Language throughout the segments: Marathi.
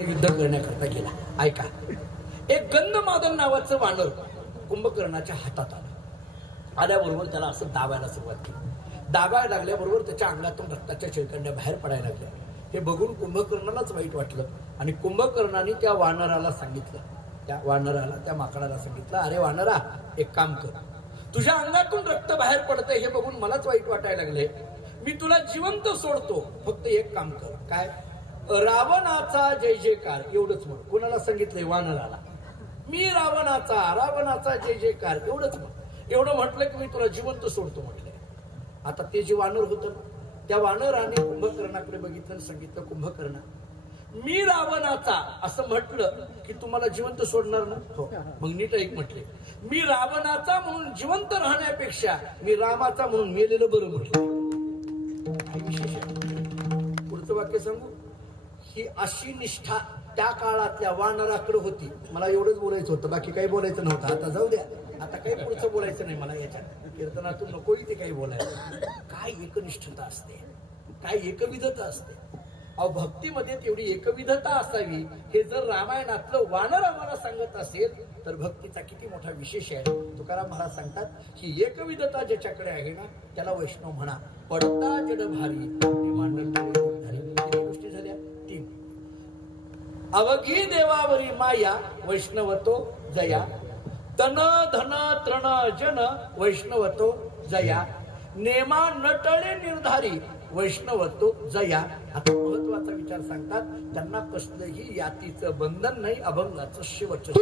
युद्ध करण्याकरता गेला. ऐका. एक गंधमादन नावाचं वानर कुंभकर्णाच्या हातात आलं. आल्याबरोबर त्याला असं दाबायला सुरुवात केली. दाबायला लागल्याबरोबर त्याच्या अंगातून रक्ताच्या शिळकंड्या बाहेर पडायला लागल्या. हे बघून कुंभकर्णालाच वाईट वाटलं आणि कुंभकर्णाने त्या वानराला सांगितलं. त्या वानराला त्या माकडाला सांगितलं अरे वानरा एक काम कर. तुझ्या अंगातून रक्त बाहेर पडतंय हे बघून मलाच वाईट वाटायला लागले मी तुला जिवंत सोडतो. फक्त एक काम कर. काय? रावणाचा जय जयकार एवढंच म्हण. कोणाला सांगितलंय? वानराला. मी रावणाचा रावणाचा जय जयकार एवढंच म्हण. एवढं म्हटलं की मी तुला जिवंत सोडतो म्हटलंय. आता ते जे वानर होतं ना त्या वानराने कुंभकर्णाकडे बघितलं आणि सांगितलं कुंभकर्णा मी रावणाचा असं म्हटलं की तुम्हाला जिवंत सोडणार ना? हो. मग नीट एक म्हटले मी रावणाचा म्हणून जिवंत राहण्यापेक्षा मी रामाचा म्हणून मेलेलं बरं म्हटलं. पुढचं वाक्य सांगू? ही अशी निष्ठा त्या काळातल्या वानराकडे होती. मला एवढंच बोलायचं होतं बाकी काही बोलायचं नव्हतं. आता जाऊ द्या. आता काही पुढचं बोलायचं नाही मला याच्यात. कीर्तनातून नकोही ते काही बोलायचं काय एकनिष्ठता असते? काय एकविधता असते? अहो भक्तीमध्ये तेवढी एकविधता असावी. हे जर रामायणातलं वानर आम्हाला सांगत असेल तर भक्तीचा किती मोठा विशेष आहे. तुकाराम महाराज सांगतात की एकविधता ज्याच्याकडे आहे ना त्याला वैष्णव म्हणा. पडता जड भारी ती मांडल धारी. किती गोष्टी झाल्या तीन अवघी देवावरी माया वैष्णवतो जया. तन धन तृण जन वैष्णवतो जया. नेमा नटळे निर्धारी वैष्णवतो जया. आता महत्त्वाचा विचार सांगतात त्यांना कसलंही यातीचं बंधन नाही अभंगाचं शेवटचं.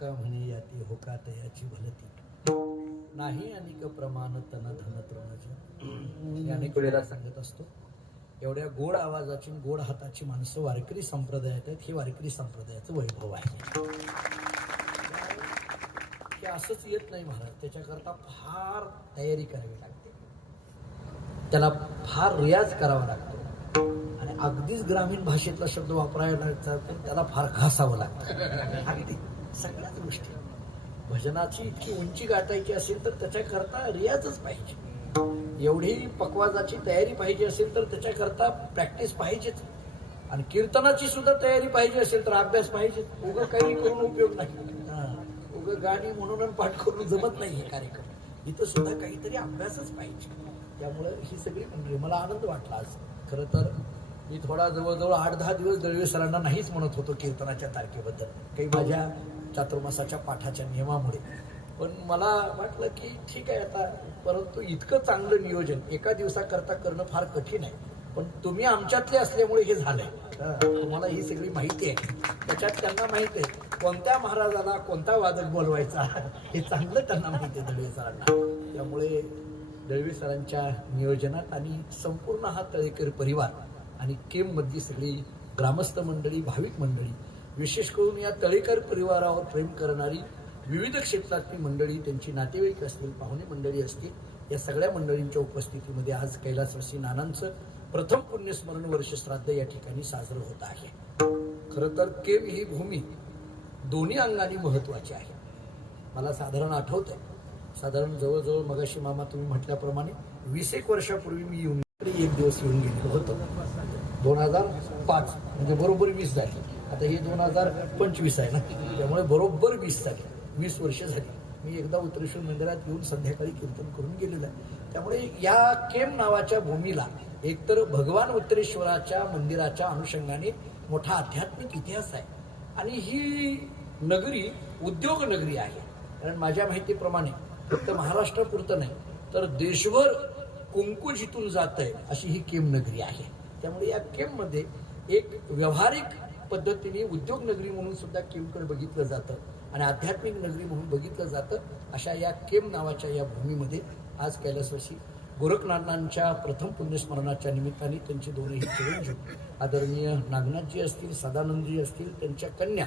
का म्हणे याती होका तयाची भलती. नाही अनेक प्रमाण तन धन तृणज मी अनेक वेळेला सांगत असतो. एवढ्या गोड आवाजाची गोड हाताची माणसं वारकरी संप्रदायात आहेत. हे वारकरी संप्रदायाचं वैभव आहे. हे असंच येत नाही महाराज. त्याच्याकरता फार तयारी करावी लागते. त्याला फार रियाज करावा लागतो. आणि अगदीच ग्रामीण भाषेतला शब्द वापरायला लागतात त्याला फार घासावं लागतं. अगदी. सगळ्याच गोष्टी. भजनाची इतकी उंची गाठायची असेल तर त्याच्याकरता रियाजच पाहिजे. एवढी पकवाजाची तयारी पाहिजे असेल तर त्याच्याकरता प्रॅक्टिस पाहिजेच. आणि कीर्तनाची सुद्धा तयारी पाहिजे असेल तर अभ्यास पाहिजे. उगं काही करून उपयोग नाही. उग उगं गाणी म्हणून पाठ करून जमत नाही हे कार्यक्रम. इथं सुद्धा काहीतरी अभ्यासच पाहिजे. त्यामुळं ही सगळी मंडळी मला आनंद वाटला आज. खरं तर मी थोडा जवळजवळ आठ दहा दिवस दळवे सरांना नाहीच म्हणत होतो कीर्तनाच्या तारखेबद्दल. काही माझ्या चातुर्मासाच्या पाठाच्या नियमामुळे. पण मला वाटलं की ठीक आहे आता परंतु इतकं चांगलं नियोजन एका दिवसाकरता करणं फार कठीण आहे. पण तुम्ही आमच्यातले असल्यामुळे हे झालंय. तुम्हाला ही सगळी माहिती आहे. त्याच्यात त्यांना माहिती आहे. कोणत्या महाराजाला कोणता वादक बोलवायचा हे चांगलं त्यांना माहिती आहे दळवे सरांना. त्यामुळे दळवे सरांच्या नियोजनात आणि संपूर्ण हा तळेकर परिवार आणि केममधली सगळी ग्रामस्थ मंडळी भाविक मंडळी विशेष करून या तळेकर परिवारावर प्रेम करणारी विविध क्षेत्रातली मंडळी त्यांची नातेवाईक असतील पाहुणे मंडळी असतील या सगळ्या मंडळींच्या उपस्थितीमध्ये आज कैलासवासी नानांचं प्रथम पुण्यस्मरण वर्ष श्राद्ध या ठिकाणी साजरं होत आहे. खरं तर केम ही भूमी दोन्ही अंगाने महत्वाची आहे. मला साधारण आठवत आहे साधारण जवळजवळ मगाशी मामा तुम्ही म्हटल्याप्रमाणे वीस एक वर्षापूर्वी मी येऊन एक दिवस येऊन गेलेलो होतो. दोन हजार पाच म्हणजे बरोबर वीस झाले. आता हे दोन हजार पंचवीस आहे ना. त्यामुळे बरोबर वीस झाली. वीस वर्ष झाली. मी एकदा उत्तरेश्वर मंदिरात येऊन संध्याकाळी कीर्तन करून गेलेलं आहे. त्यामुळे या केम नावाच्या भूमीला एकतर भगवान उत्तरेश्वराच्या मंदिराच्या अनुषंगाने मोठा आध्यात्मिक इतिहास आहे. आणि ही नगरी उद्योग नगरी आहे. कारण माझ्या माहितीप्रमाणे फक्त महाराष्ट्रापुरतं नाही तर देशभर कुंकू जिथून जात आहे अशी ही केम नगरी आहे. त्यामुळे या केममध्ये एक व्यावहारिक पद्धतीने उद्योग नगरी म्हणून सुद्धा केमकडे बघितलं जातं आणि आध्यात्मिक नगरी म्हणून बघितलं जातं अशा या केम नावाच्या या भूमीमध्ये आज कैलासवाशी गोरखनाथांच्या प्रथम पुण्यस्मरणाच्या निमित्ताने त्यांचे दोन्ही चिरंजीव आदरणीय नागनाथजी असतील सदानंदजी असतील त्यांच्या कन्या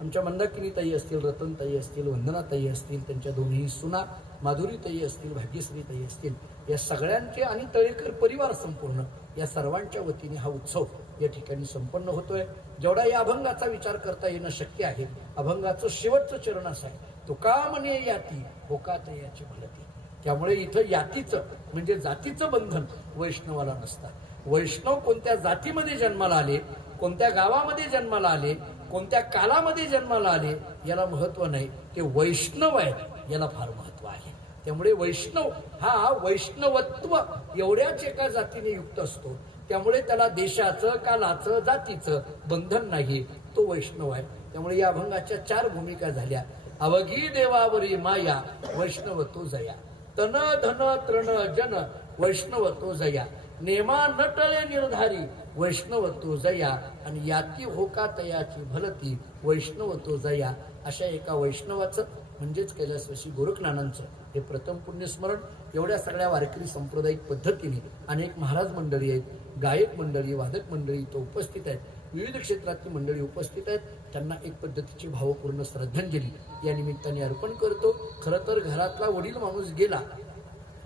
आमच्या मंदाकिनीताई असतील रतनताई असतील वंदनाताई असतील त्यांच्या दोन्ही सुना माधुरीताई असतील भाग्यश्रीताई असतील या सगळ्यांचे आणि तळेकर परिवार संपूर्ण या सर्वांच्या वतीने हा उत्सव या ठिकाणी संपन्न होतोय. जेवढा या अभंगाचा विचार करता येणं शक्य आहे अभंगाचं शेवटचं चरण असं आहे तो का म्हणे याती होकात याची भलती त्यामुळे इथं यातीचं म्हणजे जातीचं बंधन वैष्णवाला नसतं. वैष्णव कोणत्या जातीमध्ये जन्माला आले कोणत्या गावामध्ये जन्माला आले कोणत्या कालामध्ये जन्माला आले याला महत्त्व नाही. ते वैष्णव आहे याला फार महत्त्व आहे. त्यामुळे वैष्णव हा वैष्णवत्व एवढ्याच एका जातीने युक्त असतो त्यामुळे त्याला देशाचं कालाचं जातीचं बंधन नाही. तो वैष्णव आहे. त्यामुळे या अभंगाच्या चार भूमिका झाल्या. अवघी देवावरी माया वैष्णव तो जया. तन धन तृण जन वैष्णव तो जया. नेमा नटळे निर्धारी वैष्णव तो जया. आणि याती होका तयाची भलती वैष्णव तो जया. अशा एका वैष्णवाचं म्हणजेच कैलासवासी गोरखनानांचं हे प्रथम पुण्यस्मरण एवढ्या सगळ्या वारकरी सांप्रदायिक पद्धतीने अनेक महाराज मंडळी आहेत. गायक मंडळी वादक मंडळी इथं उपस्थित आहेत. विविध क्षेत्रातली मंडळी उपस्थित आहेत. त्यांना एक पद्धतीची भावपूर्ण श्रद्धांजली या निमित्ताने अर्पण करतो. खरं तर घरातला वडील माणूस गेला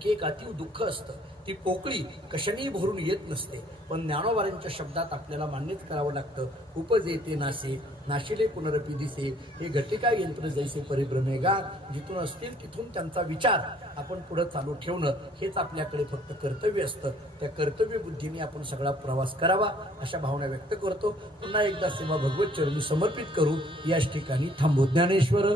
की एक अतिव दुःख असतं. ती पोकळी कशानेही भरून येत नसते. पण ज्ञानोबारांच्या शब्दात आपल्याला मान्यच करावं लागतं. उपजेते नासे नाशिले पुनरपी दिसे. हे घटिका यंत्र जैसे परिभ्रमेगा जिथून असतील तिथून त्यांचा विचार आपण पुढं चालू ठेवणं हेच आपल्याकडे फक्त कर्तव्य असतं. त्या कर्तव्य बुद्धीने आपण सगळा प्रवास करावा अशा भावना व्यक्त करतो. पुन्हा एकदा सेवा भगवत चरणी समर्पित करू. याच ठिकाणी थांबू ज्ञानेश्वर.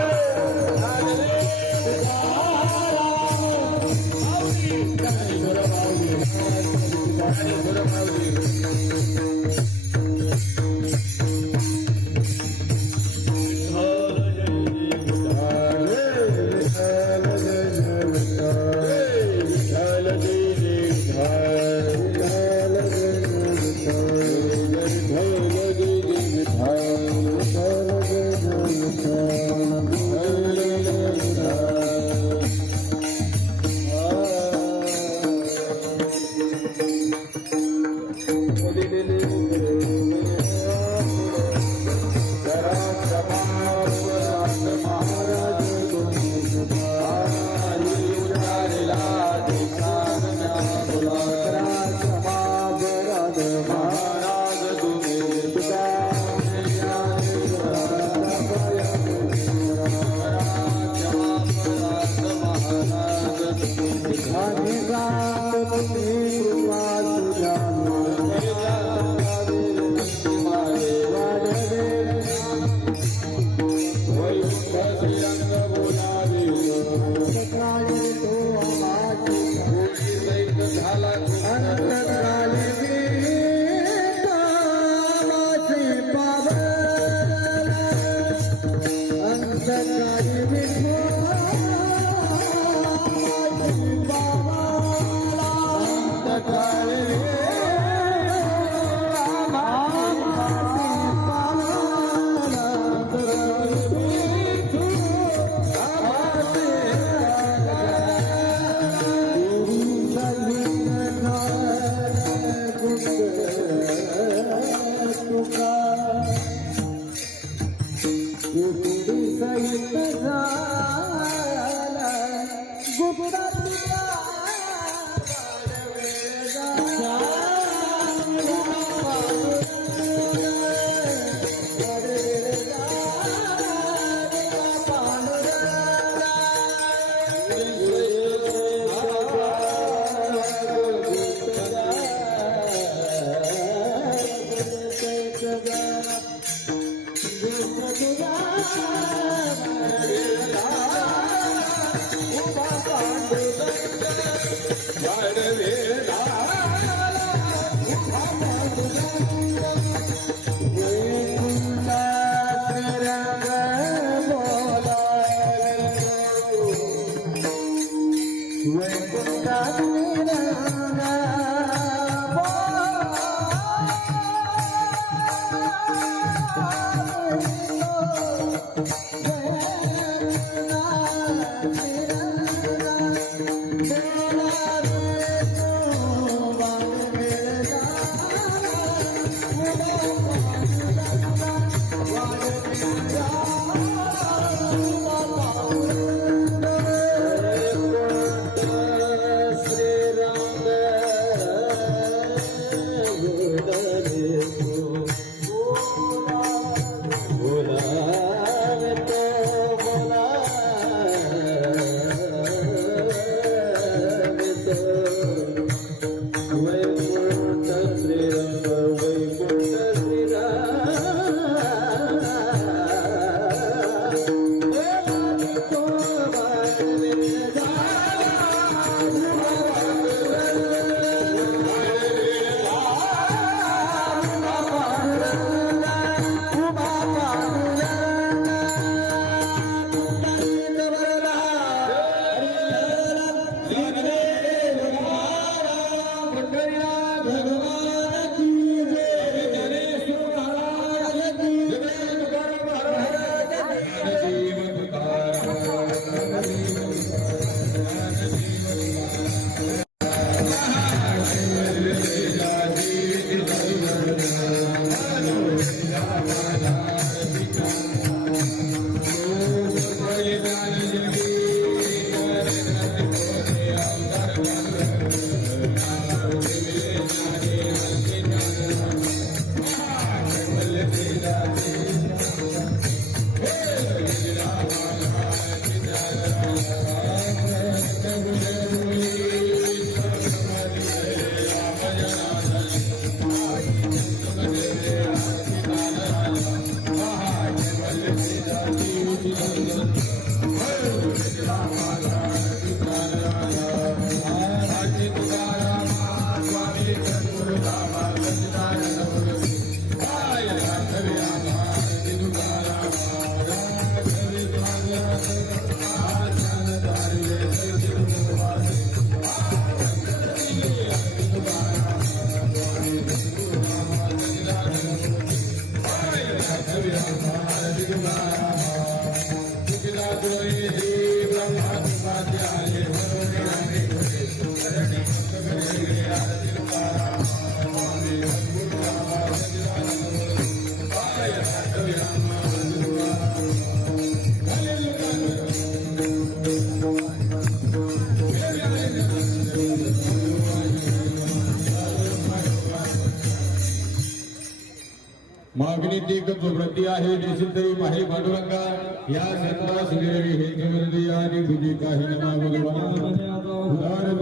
मागणी टेकच आहे दिसेल तरी माहे पांडुरंगा. या संता श्रीरवी हे समृद्धी आणि बुद्धी काही नमा भगवान.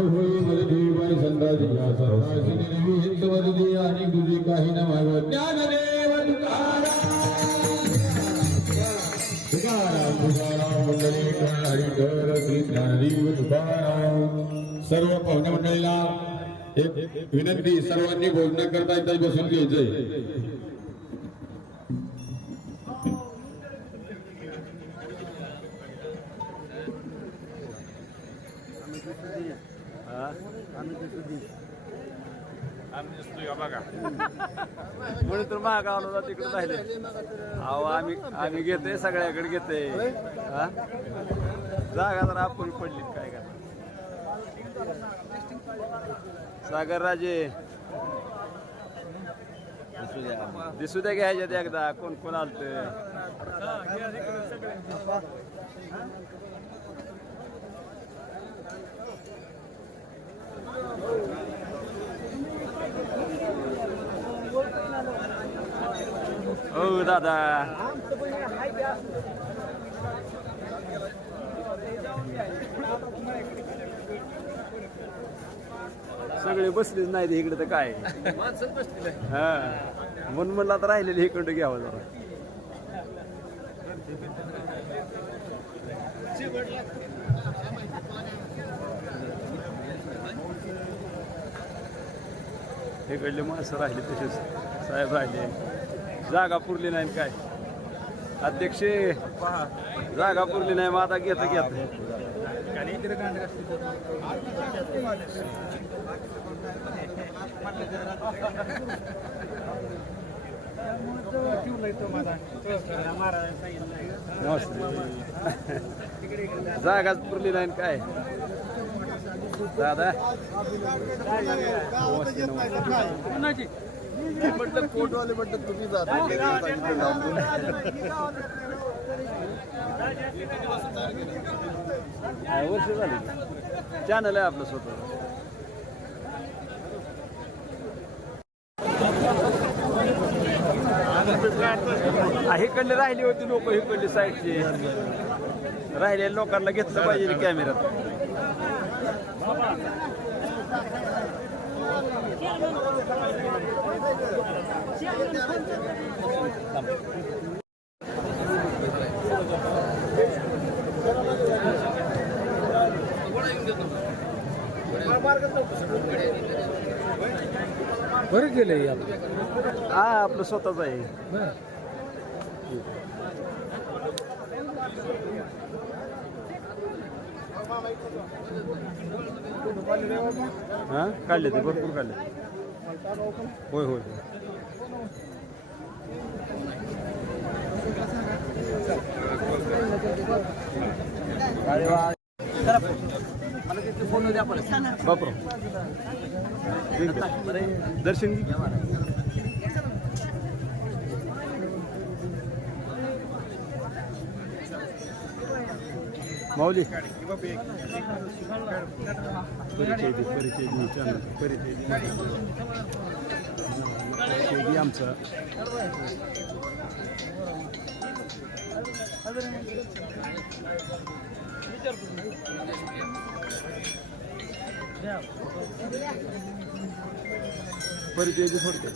होई मदती बाई संताजी. या संता श्रीरवी हे समृद्धी आणि बुद्धी काही नमा ज्ञानदेव तुकाराम. तुकाराम तुकाराम मंडळी श्री ज्ञानदेव तुकाराम. सर्व पाहुण्या मंडळीला एक विनंती सर्वांनी भोजन करता येतात बसून घ्यायचंय. म्हणून तर महागावला तिकडे राहिले. अहो आम्ही आम्ही घेतोय सगळ्याकडे घेतोय. हा? जागा जरा आपण पडली काय का सागर राजे. दिसू द्या. घ्यायच्यात एकदा कोण कोण आलत हो दादा. सगळे बसलेच नाही इकडे तर काय? हा. म्हणून म्हणलं आता राहिलेले इकडे घ्यावं जरा. इकडले माणसं राहिले तसेच. साहेब राहिले. जागा पुरली नाही काय? अध्यक्ष जागा पुरली नाही मग आता घेत घेत जागाच पुरली नाही काय? दादा? नमस्ते म्हटलं कोटवाले म्हटलं तुम्ही काय वर्ष झाली. चॅनल आहे आपलं स्वतः इकडले राहिली होती लोक इकडली साईडची. राहिलेल्या लोकांना घेतलं पाहिजे कॅमेऱ्यात बरं गेलंय हा आपलं. स्वतःच आहे. हा काढले ते भरपूर काढले. होय होय. बापरो दर्शन माऊली. परिचय दे परिचय दे चॅनल परिचय परिचय दे आमचा परिचय दे थोडक्यात.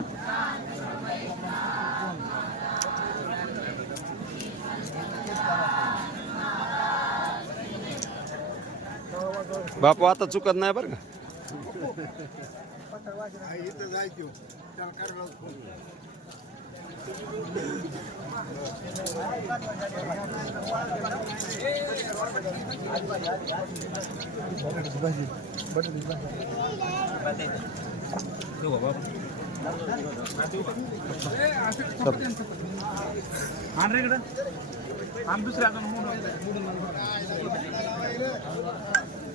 बापू आता चुकत नाही बरं का?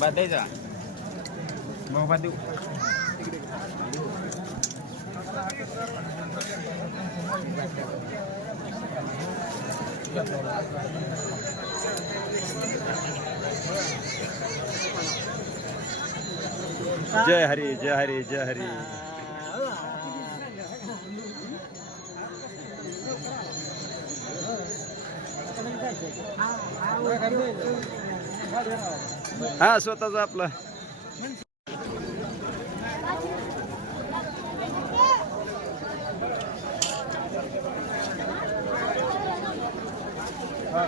बाद द्यायचा मग बाद देऊ जय हरी जय हरी जय हरी. हा स्वतःचा आपला. हा